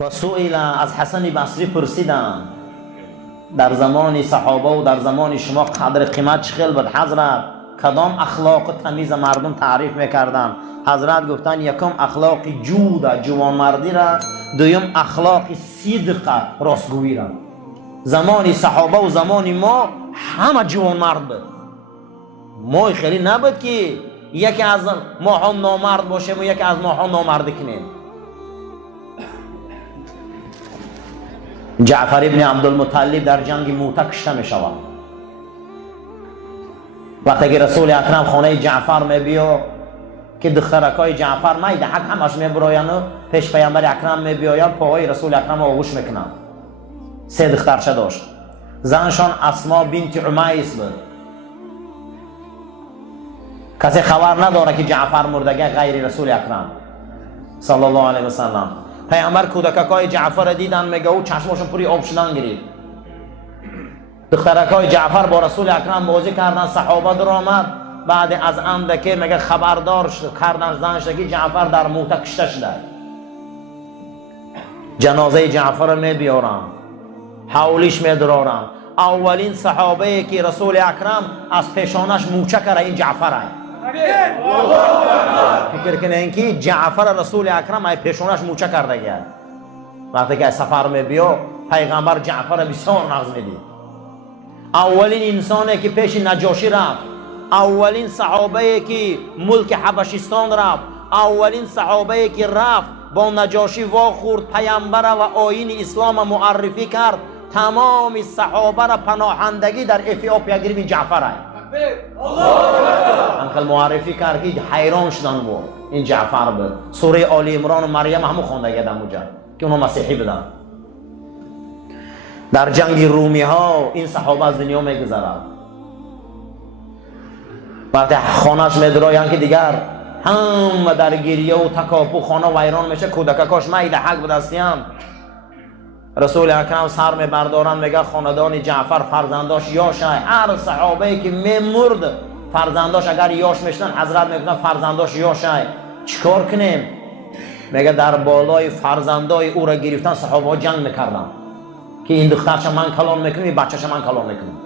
و سئل از حسن بصری پرسیدند در زمان صحابه و در زمان شما قدر قیمت چخیل بود حضرت؟ کدام اخلاق تمیز مردم تعریف میکردن؟ حضرت گفتن یکم اخلاق جود جوانمردی را، دویم اخلاق صدق راستگویی را. زمان صحابه و زمان ما همه جوانمرد بود. ما خیلی نبود که یکی از ما هم نامرد باشیم و یکی از ما هم نامرد کنیم. جعفر ابن عبدالمطلب در جنگ موته کشته می شود. وقتی که رسول اکرم خانه جعفر می بیاد که دخترکای جعفر میده حق همش می براین و پیش پیامبر اکرم می بیاین، پاهای رسول اکرم آغوش میکنن. 3 دخترچه داشت. زنشان اسما بنت عمیس بود. کسی خبر نداره که جعفر مردگی غیر رسول اکرم صلی الله علیه و سلم. پیامبر کودککای جعفر دیدن، میگه او چشماشون پوری آب شدن گرفت. دخترکای جعفر با رسول اکرم بازی کردن، صحابه در آمد. بعد از اندکی میگه خبردار کردن زنش که جعفر در موته کشته شده. جنازه جعفر رو میبیارن، حولیش میدرارن. اولین صحابه که رسول اکرم از پیشانش موچه کرده این جعفر است. فکر کنین که جعفر رسول اکرم ای پیشونش موچه کرده گید. وقتی که سفر می بیا پیغمبر جعفر بسیار نغز میدید. اولین انسانی که پیش نجاشی رفت، اولین صحابه که ملک حبشستان رفت، اولین صحابه که رفت با نجاشی واخورد پیامبر و آیین اسلام معرفی کرد، تمام صحابه را پناهندگی در افیوپیا گرفت جعفر است. انقل معرفی کرد که حیران شدن بود این جعفر بود. سوره آل عمران و مریم همو خونده گردن اونجا که اونا مسیحی بودن. در جنگ رومی ها این صحابه از دنیا میگذرد. وقتی خانهش میدراین که دیگر هم در گریه و تکاپو خانه ویران میشه، کودککاش میده حق بدستیم. رسول اکرم سر میبردارن، میگه خاندان جعفر فرزنداش یاش های. هر صحابه که میمرد فرزنداش اگر یاش میشتن حضرت میگفتن فرزنداش یاش های. چیکار کنیم؟ میگه در بالای فرزندای او را گرفتن صحابه ها جنگ میکردن که این دخترش من کلام میکنم، این بچهش من کلام میکنم.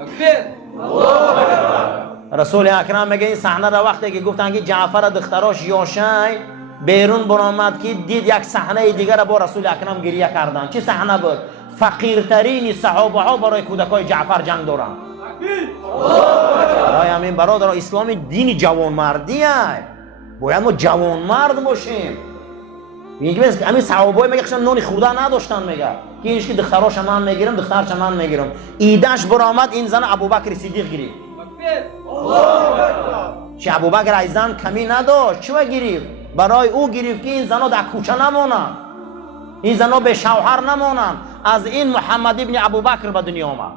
رسول اکرم میگه این صحنه را وقتی که گفتن که جعفر دختراش یاش های بیرون برآمد که دید یک صحنه دیگر با رسول اکرم گریه کردن. چه صحنه بود؟ فقیرترین صحابه ها برای کودکای جعفر جنگ دارن. برای همین برادر اسلام دین جوانمردی است. باید ما جوانمرد باشیم. میگه همین صحابه میگه که نون خورده نداشتن، میگه که اینش که دختراش من میگیرم دخترش من میگیرم. ایدهش برآمد این زن ابوبکر صدیق گرفت. چه ابوبکر از زن کمی نداشت، چه گرفت؟ برای او گرفت که این زنا در کوچه نمونن، این زنا به شوهر نمونن. از این محمد ابن ابوبکر به دنیا آمد.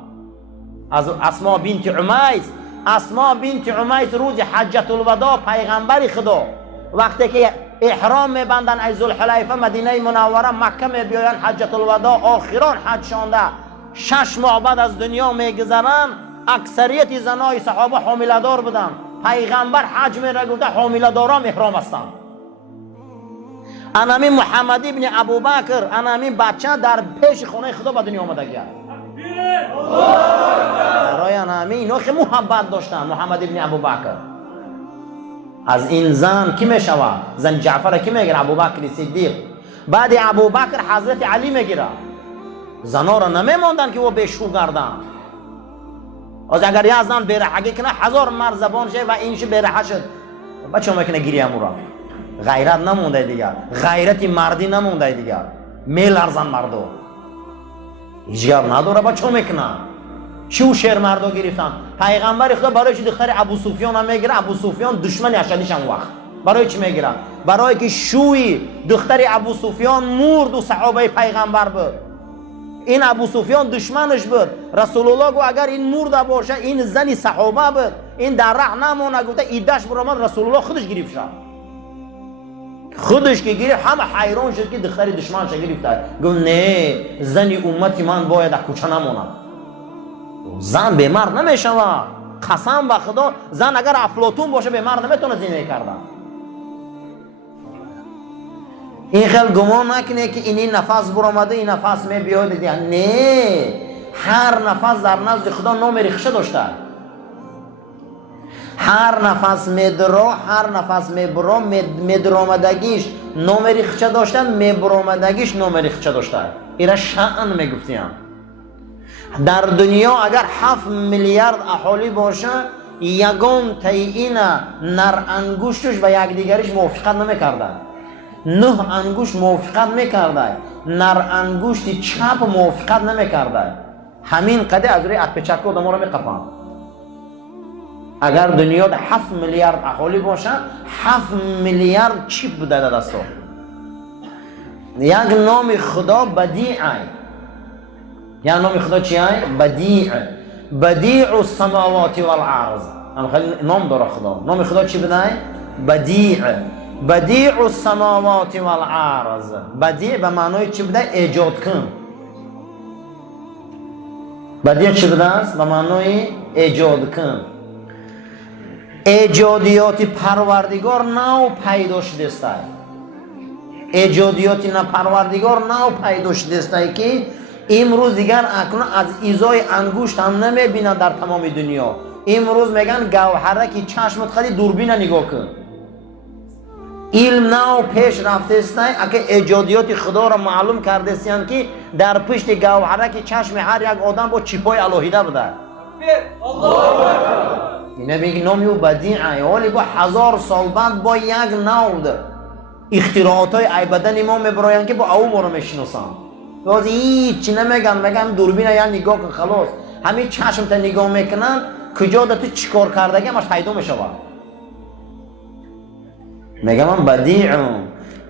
از اسما بنت عمیس. اسما بنت عمیس روز حجت الوداع پیغمبر خدا وقتی که احرام میبندن از ذوالحلیفه مدینه منوره مکه میبیاین حجت الوداع آخران حج شانده 6 ماه بعد از دنیا میگذرن. اکثریت زنای صحابه حامله دار بودن. پیغمبر حج میره گفته حامله داران احرام هستن. انامی محمد ابن ابوبکر انامی بچه در پیش خانه خدا به دنیا آمده گرد. برای انامی اینا خیلی محبت داشتن. محمد ابن ابوبکر از این زن کی میشوه؟ زن جعفر کی میگیره؟ ابوبکر صدیق. بعد ابوبکر حضرت علی میگیره. زنا را نمیماندن که او بشو گردن. از اگر یه زن برهگی کنه 1000 مرد زبان شه و اینش برهه شد بچه میکنه گریه مورا. غیرت نمونده دیگر، غیرت مردی نمونده دیگر. میلرزن مردو، هیچگاه نداره بچه میکنن. چو شیر مردو گرفتن. پیغمبر خدا برای چی دختر ابو سفیان هم میگیره؟ ابو سفیان دشمن اشدیش هم وقت. برای چی میگیره؟ برای که شوی دختر ابو سفیان مرد و صحابه پیغمبر بود. این ابو سفیان دشمنش بود. رسول الله گو اگر این مرده باشه این زنی صحابه بود، این در ره نمونه. گفته ایدهش برآمد رسول الله خودش گرفت شد. خودش که گرفت همه حیران شد که دختر دشمنش گرفته. گفت نه زنی امتی من باید در کوچه نمونم. زن به مرد نمیشوه. قسم به خدا زن اگر افلاطون باشه به مرد نمیتونه زینه کردن. این خیلی گمان نکنه که این نفس برآمده این نفس می بیاد دیگه. نه، هر نفس در نزد خدا نام ریخشه داشته. هر نفس میدرا، هر نفس میبرا، میدرآمدگیش نام ریخچه داشته، میبرآمدگیش نام ریخچه داشته. ایرا شأن میگفتیم. در دنیا اگر 7 میلیارد اهالی باشه، یگان تعیین نر انگشتش به یکدیگرش موافقت نمیکردن. 9 انگشت موافقت میکرده، نر انگشت چپ موافقت نمیکرده. همین قدر از روی اتپچک آدم را میقپن. اگر دنیا 7 میلیارد اهالی باشه، 7 میلیارد چیپ بوده در دستا. یک نام خدا بدیعه. یک نام خدا چیه؟ بدیع. بدیع السماوات والارض. خیلی نام داره خدا. نام خدا چی بوده؟ بدیع. بدیع السماوات والارض. بدیع به معنای چی بوده؟ ایجاد کن. بدیع چی بوده است؟ به معنای ایجاد کن. ایجادیات پروردگار نو پیدا شده است. ایجادیات پروردگار نو پیدا شده است که امروز دیگر اکنون از ایزای انگشت هم نمیبینن در تمام دنیا. امروز میگن گوهره که چشمت خیلی دوربین نگاه کن. علم نو پیش رفته است. اگه ایجادیات خدا را معلوم کرده است که در پشت گوهره که چشم هر یک آدم با چیپای الوهیده بوده. اینه میگه نامی او بدیعه، ولی با 1000 سال بعد با یک نو اختراعات های بدن ما میبراین که با او ما رو میشناسن. باز هیچ نمیگن، میگن دوربین یا نگاه کن خلاص. همین چشم تا نگاه میکنن کجا تو چیکار کردگی همش پیدا میشه. میگم من بدیعم.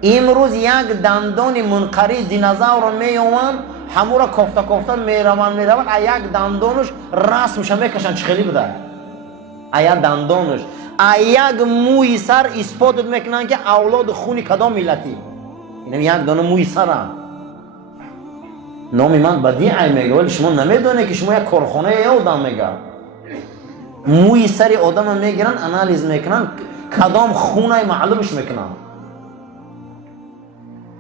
امروز یک دندان منقری دینازور میوان همو را کافته کافته میروان یک دندانش رسم شه میکشن چه خیلی بده. یک دندانش یک موی سر اثبات میکنن که اولاد خونی کدام ملتی. اینم یک دانه موی سرم. نامی من بدیعه میگه، ولی شما نمیدونه که شما یک کارخانه یا آدم میگه. موی سری آدم میگیرن انالیز میکنن کدام خونه معلومش میکنن.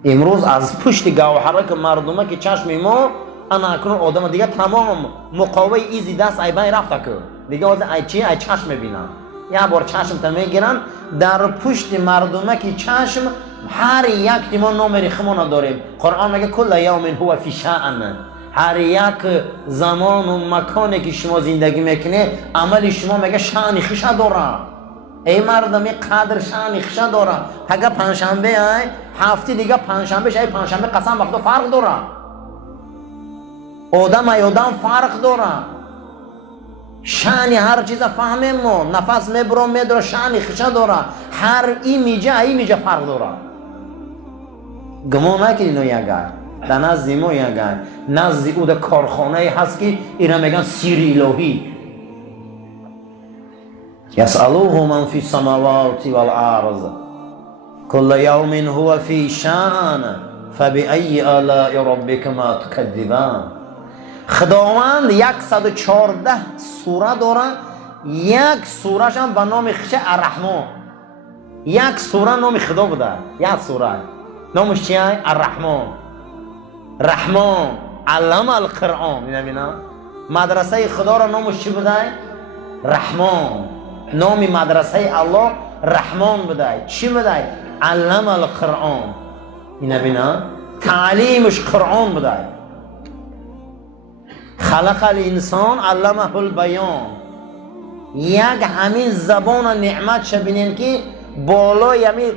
امروز از پشت گوهره که مردمه که چشم ما انا اکنون آدم دیگه تمام مقاوه ایزی دست ای بین رفته که دیگه از ای چی ای چشم میبینن. یه بار چشم تا میگیرن در پشت مردمه که چشم هر یک تیمان نام ریخمون داریم. قرآن میگه کل یوم هو فی شأن. هر یک زمان و مکانی که شما زندگی میکنه عمل شما میگه شأن خویش داره. ای مردم قدر شأن خویش داره. اگه پنجشنبه ای هفته دیگه پنجشنبه ای پنجشنبه قسم وقتا فرق داره. آدم ای آدم فرق داره. شأن هر چیز فهمیم ما. نفس میبرم میداره شأن خویش داره. هر ایمیجه فرق داره. گمان نکنید نو یگر در نزد ما یگر نزد او در کارخانه هست که اینا میگن سیر الهی. یسألوه من فی السماوات والارض کل یوم هو فی شأن فبأی آلاء ربکما تکذبان. خداوند 114 سوره داره. یک سورهش هم به نام خوش الرحمن. یک سوره نام خدا بوده. یک سوره نامش چیه؟ الرحمن. رحمان علم القرآن. می‌بینم مدرسه خدا را نامش چی بوده؟ رحمان. نام مدرسه الله رحمان بوده. چی بوده؟ علم القرآن. می‌بینم تعلیمش قرآن بوده. خلق الانسان علمه البیان. یک همین زبان نعمت شبینین که بالای همین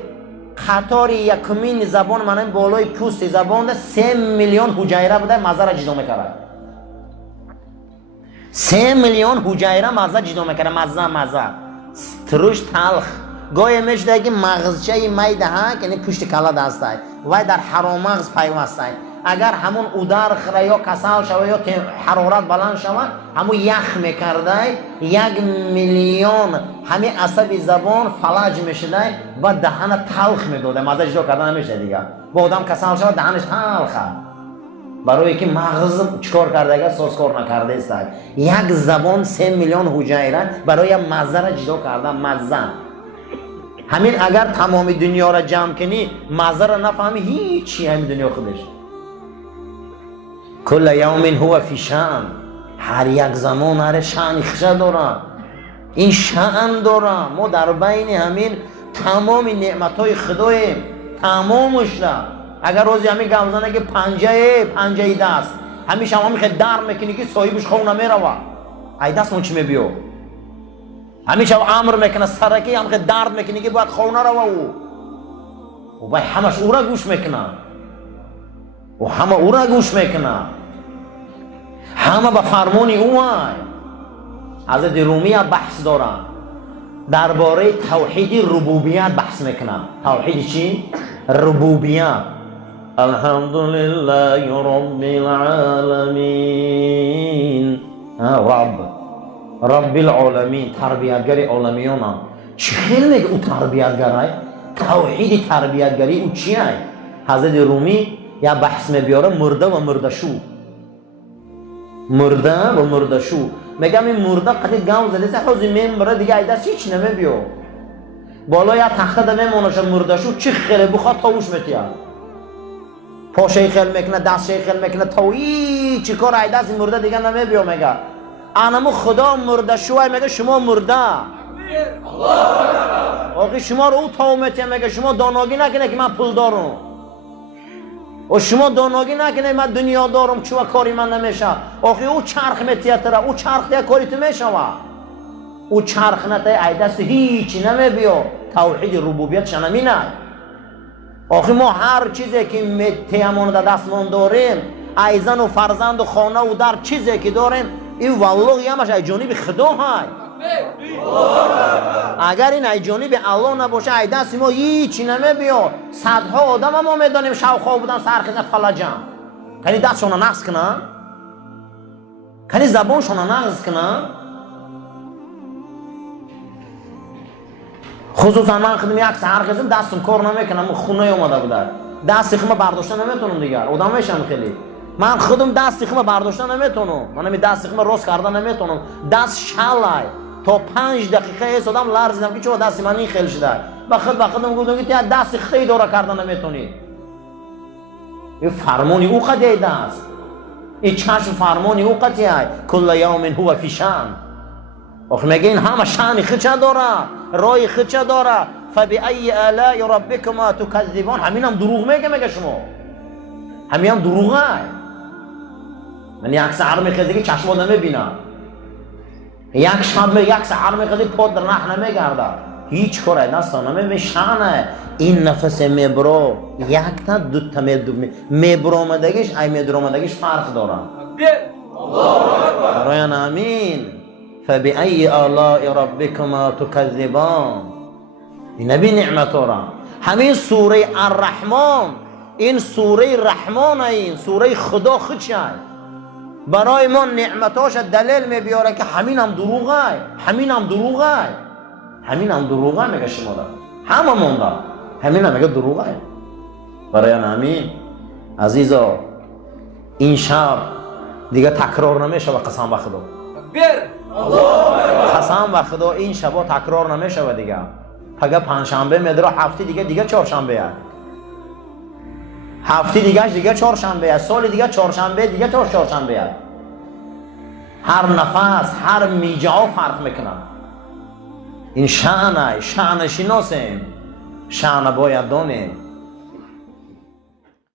قطار یکمین زبان منم بالای پوست زبان ده 3 میلیون حجیره بوده مزه را جدا میکرد. 3 میلیون حجیره مزه جدا میکرد. مزه ترش تلخ گاهی میشده که مغزچه میده ها یعنی پشت کله دسته و در حرام مغز پیوسته. اگر همون اودر خره یا کسل شوه یا حرارت بلند شوه همون یخ میکرده 1 میلیون همین عصب زبان فلج میشده و دهن تلخ میدوده. مزه جدا کردن نمیشه دیگه. با آدم کسل شوه دهنش تلخه برای که مغز چکار کرده سازکار نکرده است. یک زبان 3 میلیون حجیره برای مزه را جدا کردن. مزه همین اگر تمام دنیا را جمع کنی مزه را نفهمی هیچی همین دنیا خودش. کل یوم هو فی شأن، هر یک زمان هر شأن خشد داره. این شأن داره. ما در بین همین تمام نعمتهای خداییم، تمامش را. اگر روزی همین گمزنه که پنجه دست همیشه هم میخواد در میکنی که صاحبش خونه میروه، ای دست من چی میبیو؟ همیشه امر میکنه سرکی هم میخواد درد میکنی که باید خونه روه او و همش او را گوش میکنه و همه او را گوش میکنه، همه به فرمانی او های. حضرت رومی بحث دارن درباره توحید ربوبیت بحث میکنن. توحید چی؟ ربوبیت. الحمدلله رب العالمین، رب العالمین، تربیتگر عالمیان. چی خیلی میگه او تربیتگرای؟ توحید تربیتگری او چیه؟ حضرت رومی یا بحث میبیاره مرده و مردشو. مرده و مردشو. میگم این مرده قدی گاو زده حوزی میمره دیگه ای دست هیچ نمیبیو. بالا یا تخته ده میمونش مردشو چی خیلی بخواد تاوش میتیه. پاشه خیل میکنه، دست خیل میکنه، تاوی چی کار ای دست مرده دیگه نمیبیو. میگه انمو خدا مرده شوی، میگه شما مرده. آقی شما رو او تاو میتیه. میگه شما داناگی نکنه که من پول دارم و شما داناگی نکنه من دنیا دارم چه کاری من نمیشه. آخی او چرخ میتیتره، او چرخ دیگه کاری تو میشه او چرخ نتیه ای دست هیچی نمیبیو. توحید ربوبیت شنمینه. آخی ما هر چیزی که میتیمون در دستمون داریم، ای زن و فرزند و خانه و در چیزی که داریم، این والله همش ای جانب خدا های. اگر این ای جانب الله نباشه ای دست ما هیچی نمیبیو. صدها آدم ما میدانیم شوخا بودن سرخیزن فلجن. کنی دستشون نقص کنن؟ کنی زبانشون نقص کنن؟ خصوصا من خودم یک سرخیزم دستم کار نمیکنم، خونه اومده بوده دست خیمه برداشتن نمیتونم دیگر. آدم میشم خیلی. من خودم دست خیمه برداشتن نمیتونم. من همین دست خیمه راست کردن نمیتونم. دست شلای تا 5 دقیقه ایستادم لرزیدم که چرا دست من این خیل شده. بخودم گفتم که دست خیلی داره کردن نمیتونی. این فرمانی او قضیه دست. این چشم فرمانی او قضیه. کل یوم هو فی شأن. آخه میگه این همه شأن خود چه داره، رای خود چه داره. فبأی آلاء ربکما تکذبان. همین هم دروغ میگه شما. همین هم دروغه. من یک سحر میخوزی که چشم آدم میبینم، یک شب یک سحر میخوزی پاد در نح نمیگرده، هیچ کاره دستا نمیبین. شانه این نفس میبرو یک تا دو تا میبرومدگیش ای میبرومدگیش فرق داره. برایان امین. فبأی آلاء ربکما تکذبان. این نبی نعمت را. همین سوره الرحمن، این سوره رحمان، این سوره خدا خودشه برای ما نعمتاش دلیل میبیاره که همین هم دروغه، همین هم دروغه، همین هم دروغه میگه شما دا همه مونده همین هم میگه دروغه. برای همین عزیزا این شب دیگه تکرار نمیشه و قسم به خدا، قسم به خدا این شبا تکرار نمیشه و دیگه اگه پنجشنبه میدره هفته دیگه چهارشنبه هفته دیگه چهارشنبه، سال دیگه چهارشنبه دیگه چهارشنبه. هر نفس هر میجا فرق میکنه. این شأن شناسیم، شأن باید دانیم.